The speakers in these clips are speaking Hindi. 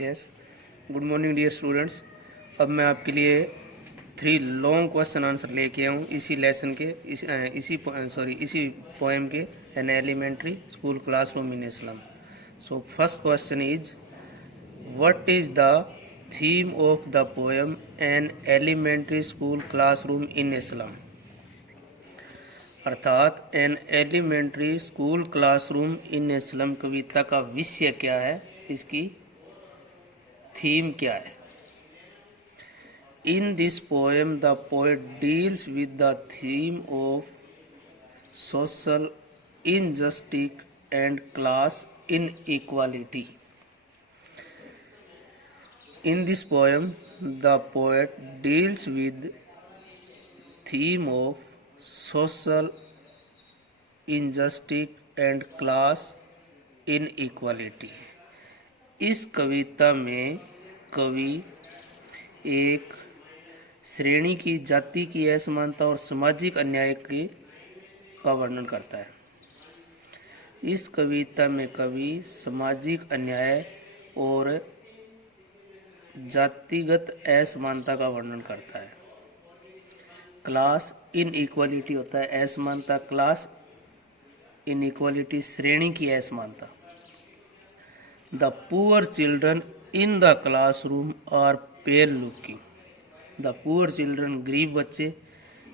Yes, good morning dear students. अब मैं आपके लिए 3 लॉन्ग क्वेश्चन आंसर लेके आऊँ इसी लेसन के इसी पोएम के, an elementary school classroom in a slum. So first question is, what is the theme of the poem an elementary school classroom in a slum. अर्थात an elementary school classroom in a slum कविता का विषय क्या है, इसकी थीम क्या है। In this poem the poet deals with the theme of social injustice and class inequality. In this poem, the poet deals with theme of social injustice and class inequality. इस कविता में कवि एक श्रेणी की, जाति की असमानता और सामाजिक अन्याय का वर्णन करता है। इस कविता में कवि सामाजिक अन्याय और जातिगत असमानता का वर्णन करता है। क्लास इनइक्वालिटी होता है असमानता, क्लास इनइक्वालिटी श्रेणी की असमानता। The poor children in the classroom are pale looking. The poor children गरीब बच्चे,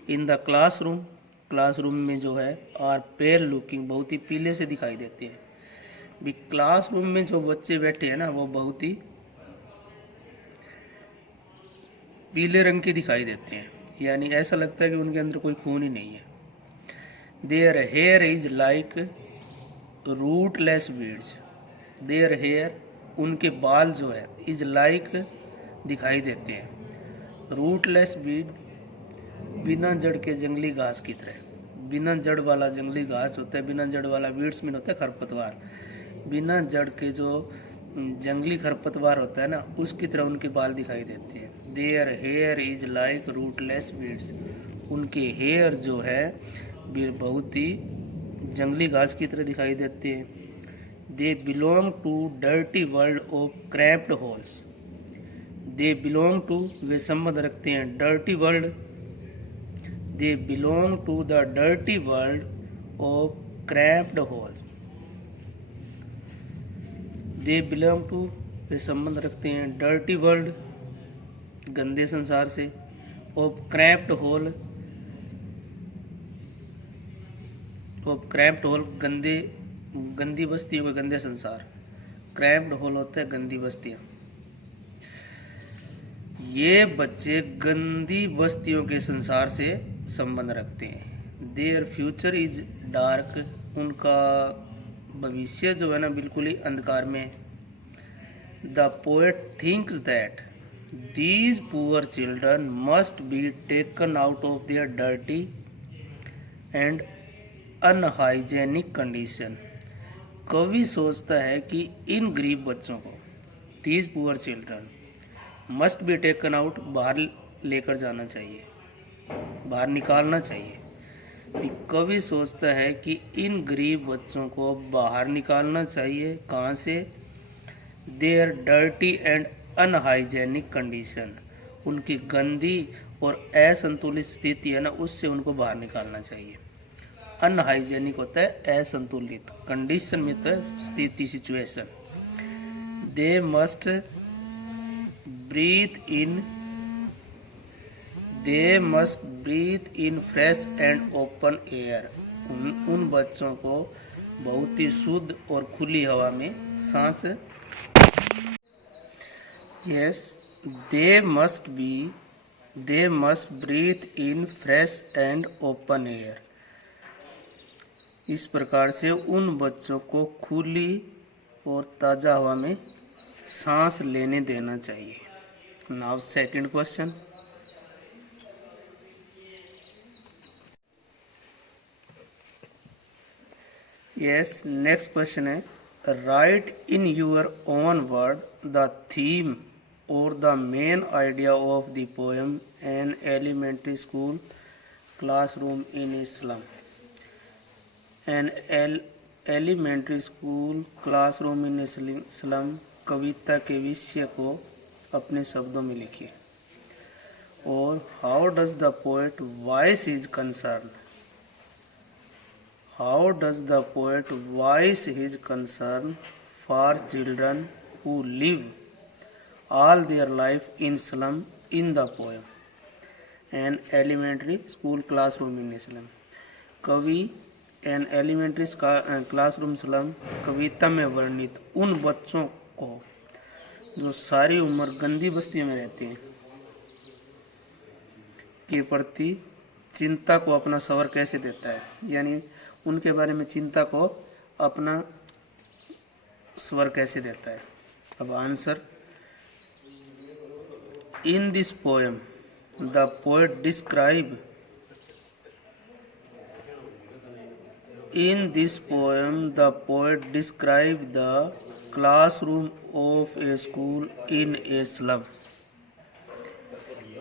इन द क्लासरूम में जो है, आर पेल लुकिंग बहुत ही पीले से दिखाई देते हैं। भी क्लासरूम में जो बच्चे बैठे हैं ना, वो बहुत ही पीले रंग के दिखाई देते हैं, यानी ऐसा लगता है कि उनके अंदर कोई खून ही नहीं है। Their hair is like rootless weeds. Their hair, उनके बाल जो है, इज लाइक दिखाई देते हैं, रूटलेस वीड, बिना जड़ के जंगली घास की तरह। बिना जड़ वाला जंगली घास होता है, बिना जड़ वाला वीड्स मीन होता है खरपतवार। बिना जड़ के जो जंगली खरपतवार होता है ना, उसकी तरह उनके बाल दिखाई देते हैं। Their hair is like rootless weeds. उनके हेयर जो है बहुत ही जंगली घास की तरह दिखाई देते हैं। They belong to dirty world of cramped holes. They belong to, वे संबंध रखते हैं, dirty world. They belong to the dirty world of cramped holes. They belong to, वे संबंध रखते हैं, डर्टी वर्ल्ड, गंदे संसार से, ऑफ क्रैम्प्ड होल, गंदी बस्तियों का गंदे संसार। क्रैम्प्ड होल होता है गंदी बस्तियां। ये बच्चे गंदी बस्तियों के संसार से संबंध रखते हैं। Their future is dark. उनका भविष्य जो है ना, बिल्कुल ही अंधकार में। The poet thinks that these poor children must be taken out of their dirty and unhygienic condition। कवि सोचता है कि इन गरीब बच्चों को, these poor children must be taken out, बाहर लेकर जाना चाहिए, बाहर निकालना चाहिए। कवि सोचता है कि इन गरीब बच्चों को बाहर निकालना चाहिए। कहाँ से? Their dirty and unhygienic condition, उनकी गंदी और असंतुलित स्थिति है ना, उससे उनको बाहर निकालना चाहिए। अनहाइजेनिक होता है असंतुलित, कंडीशन में तो स्थिति, situation. They must breathe in fresh and open air. उन बच्चों को बहुत ही शुद्ध और खुली हवा में सांस। Yes, they must breathe in fresh and open air। इस प्रकार से उन बच्चों को खुली और ताज़ा हवा में सांस लेने देना चाहिए। Now second question। Yes, next question है, write in your own word the theme or the main idea of the poem an elementary school classroom in Islam। An elementary school classroom in Islam कविता के विषय को अपने शब्दों में लिखिए। और how does the poet voice his concern, how does the poet voice his concern for children who live all their life in slum in the poem an elementary school classroom in slum। कवि एन एलिमेंट्री क्लासरूम स्लम कविता में वर्णित उन बच्चों को जो सारी उम्र गंदी बस्तियों में रहते हैं के प्रति चिंता को अपना स्वर कैसे देता है, यानी उनके बारे में चिंता को अपना स्वर कैसे देता है। अब answer, in this poem the poet describe the classroom of a school in a slum।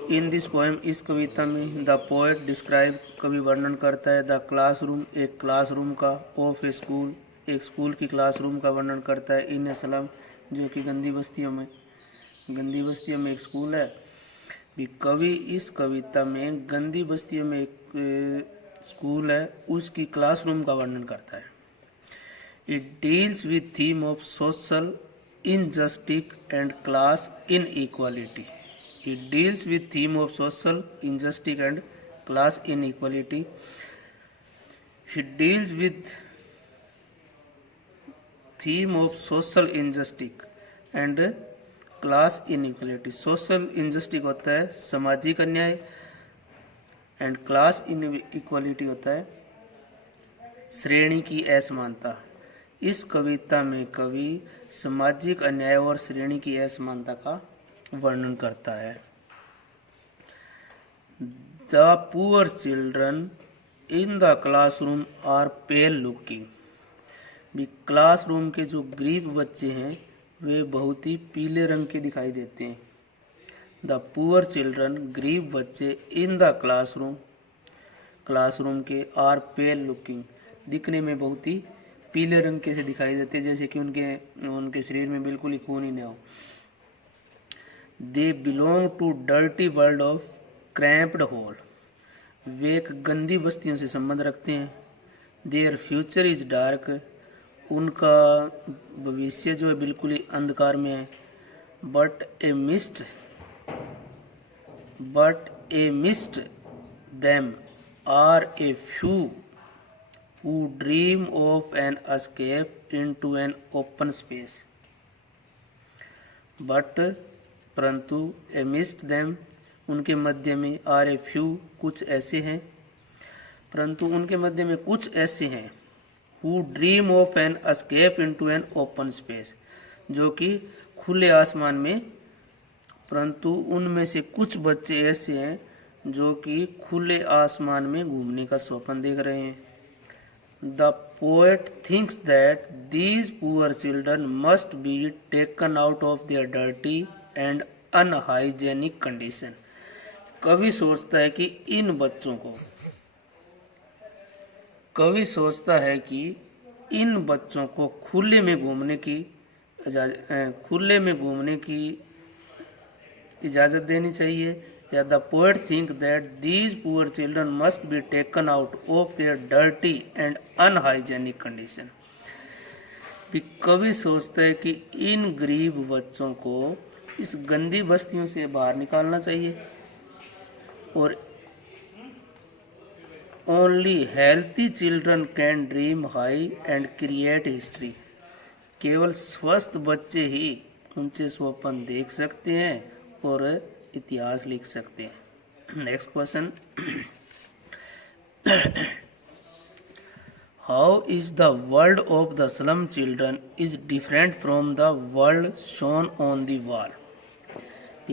in this poem इस कविता में the poet describe कवि वर्णन करता है the classroom एक क्लासरूम का, of a school एक स्कूल की क्लासरूम का वर्णन करता है, in a slum जो कि गंदी बस्तियों में एक स्कूल है। भी कवि इस कविता में गंदी बस्तियों में एक स्कूल है उसकी क्लासरूम का वर्णन करता है। It deals with theme of social injustice and class inequality. It deals with theme of social injustice and class inequality. It deals with theme of social injustice and class inequality. Social injustice होता है सामाजिक अन्याय एंड क्लास इनइक्वालिटी होता है श्रेणी की असमानता। इस कविता में कवि सामाजिक अन्याय और श्रेणी की असमानता का वर्णन करता है। The poor children in the classroom are pale looking. Classroom के जो गरीब बच्चे हैं वे बहुत ही पीले रंग के दिखाई देते हैं। द पुअर चिल्ड्रन गरीब बच्चे इन द क्लासरूम के आर पेल लुकिंग दिखने में बहुत ही पीले रंग के से दिखाई देते हैं, जैसे कि उनके शरीर में बिल्कुल ही खून ही न हो। They belong to dirty world of cramped hole. वे एक गंदी बस्तियों से संबंध रखते हैं। Their future is dark. उनका भविष्य जो है बिल्कुल ही अंधकार में है। But amidst them are a few who dream of an escape into an open space. But परंतु एमिस्ट देम उनके मध्य में आर ए फ्यू कुछ ऐसे हैं, परंतु उनके मध्य में कुछ ऐसे हैं who dream of an escape into an open space जो कि खुले आसमान में, परंतु उनमें से कुछ बच्चे ऐसे हैं जो कि खुले आसमान में घूमने का स्वप्न देख रहे हैं। The poet thinks that these poor children must be taken out of their dirty and unhygienic condition। कवि सोचता है कि इन बच्चों को खुले में घूमने की इजाज़त देनी चाहिए। या the poet think that these poor children must be taken out of their dirty and unhygienic condition. कवि सोचता है कि इन गरीब बच्चों को इस गंदी बस्तियों से बाहर निकालना चाहिए और only healthy children can dream high and create history. केवल स्वस्थ बच्चे ही ऊंचे स्वप्न देख सकते हैं और इतिहास लिख सकते हैं। Next question, how is the world of the slum children is different from the world shown on the wall.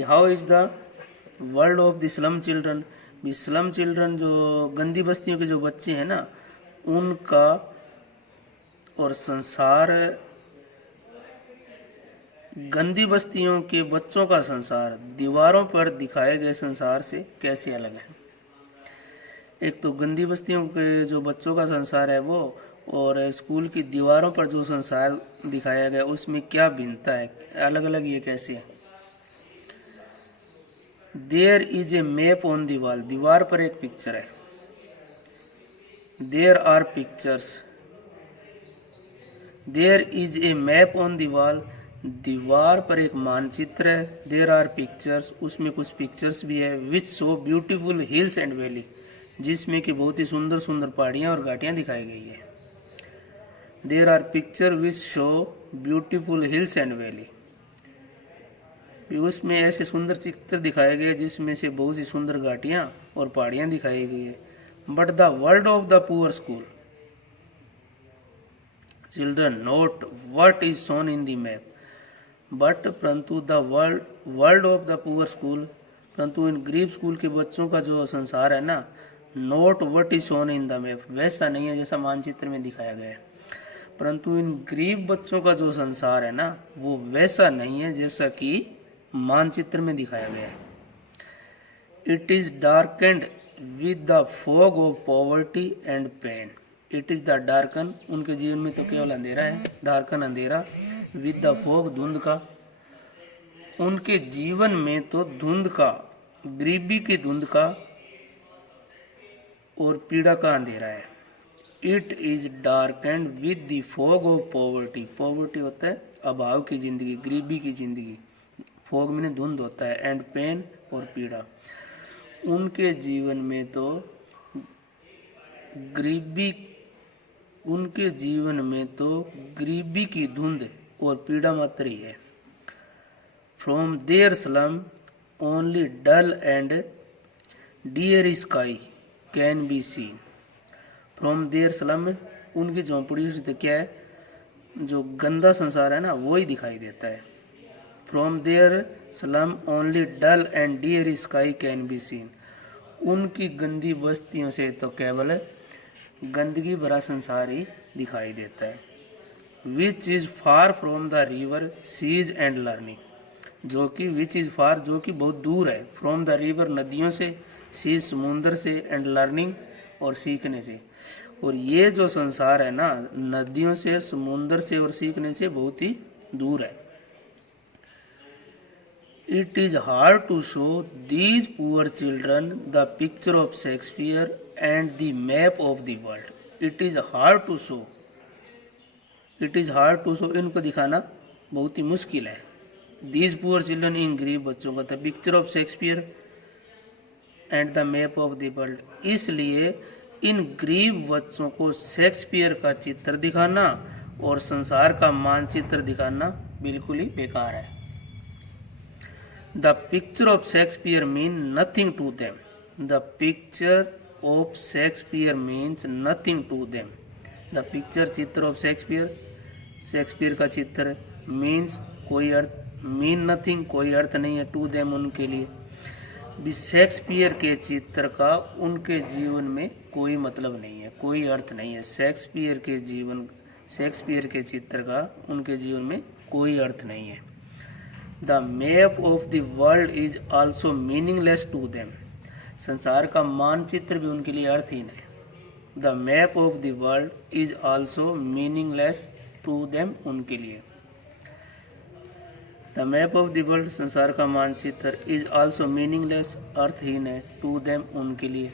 How is the world of the slum children, slum children जो गंदी बस्तियों के जो बच्चे हैं ना, उनका और संसार गंदी बस्तियों के बच्चों का संसार दीवारों पर दिखाए गए संसार से कैसे अलग है। एक तो गंदी बस्तियों के जो बच्चों का संसार है वो और स्कूल की दीवारों पर जो संसार दिखाया गया उसमें क्या भिन्नता है, अलग अलग ये कैसे है। There is a map on the wall, दीवार पर एक पिक्चर है। There are pictures, there is a map on the wall, दीवार पर एक मानचित्र है। देयर आर पिक्चर्स, उसमें कुछ पिक्चर्स भी है। विच show beautiful hills and valley, जिसमें कि बहुत ही सुंदर सुंदर पहाड़ियाँ और घाटियाँ दिखाई गई है। There are picture which show beautiful hills and valley, उसमें ऐसे सुंदर चित्र दिखाए गए जिसमें से बहुत ही सुंदर घाटियाँ और पहाड़ियाँ दिखाई गई है। But the world of the poor school children not what is shown in the map, but परंतु the world of the poor school, परंतु इन गरीब स्कूल के बच्चों का जो संसार है ना, note what is shown in the map, वैसा नहीं है जैसा मानचित्र में दिखाया गया है। परंतु इन गरीब बच्चों का जो संसार है ना, वो वैसा नहीं है जैसा कि मानचित्र में दिखाया गया है। It is darkened with the fog of poverty and pain, it is the darken, उनके जीवन में तो केवल अंधेरा है, डार्कन अंधेरा, विद द फॉग धुंध का, उनके जीवन में तो धुंध का, गरीबी की धुंध का और पीड़ा का अंधेरा है। It is darkened with the fog of poverty, poverty होता है अभाव की जिंदगी, गरीबी की जिंदगी, फॉग में धुंध होता है, एंड पेन और पीड़ा, उनके जीवन में तो गरीबी, उनके जीवन में तो गरीबी की धुंध और पीड़ा मात्र ही है। From their slum only dull and dear sky can be seen, from their slum, उनकी झोंपड़ियों से तो क्या है, जो गंदा संसार है ना वो ही दिखाई देता है। From their slum only dull and dear sky can be seen, उनकी गंदी बस्तियों से तो केवल गंदगी भरा संसार ही दिखाई देता है। Which is far from the river seas and learning, जो कि विच इज फार, जो कि बहुत दूर है, फ्रॉम द रिवर नदियों से, सीज समुद्र से, एंड लर्निंग और सीखने से, और ये जो संसार है ना नदियों से, समुद्र से और सीखने से बहुत ही दूर है। It is hard to show these poor children the picture of Shakespeare and the map of the world. It is hard to show. It is hard to show. इनको दिखाना बहुत ही मुश्किल है। These poor children, इन गरीब बच्चों का, the picture of Shakespeare and the map of the world. इसलिए इन गरीब बच्चों को शेक्सपियर का चित्र दिखाना और संसार का मानचित्र दिखाना बिल्कुल ही बेकार है। The picture of Shakespeare means nothing to them. The picture of Shakespeare means nothing to them. The picture, चित्र of Shakespeare, शेक्सपियर का चित्र, means कोई अर्थ, mean nothing, कोई अर्थ नहीं है, to them उनके लिए, भी शेक्सपियर के चित्र का उनके जीवन में कोई मतलब नहीं है, कोई अर्थ नहीं है। शेक्सपियर के जीवन, शेक्सपियर के चित्र का उनके जीवन में कोई अर्थ नहीं है। The map of the world is also meaningless to them. संसार का मानचित्र भी उनके लिए अर्थहीन है। The map of the world is also meaningless to them, उनके लिए। The map of the world, संसार का मानचित्र, is also meaningless, अर्थहीन है, to them, उनके लिए।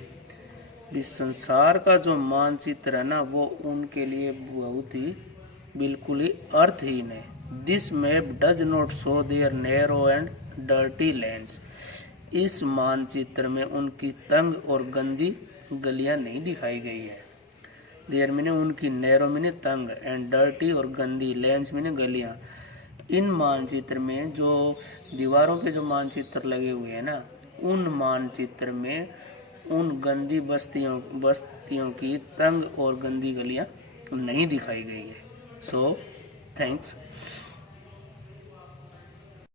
इस संसार का जो मानचित्र है ना वो उनके लिए बहुत ही बिल्कुल ही अर्थहीन है। This map does not show their narrow and dirty lanes. इस मानचित्र में उनकी तंग और गंदी गलियां नहीं दिखाई गई है। देयर मैंने उनकी, नैरो मैंने तंग, एंड डर्टी और गंदी, लेंस मैंने गलियां। इन मानचित्र में जो दीवारों पे जो मानचित्र लगे हुए हैं ना, उन मानचित्र में उन गंदी बस्तियों की तंग और गंदी गलियां नहीं दिखाई गई है। So thanks.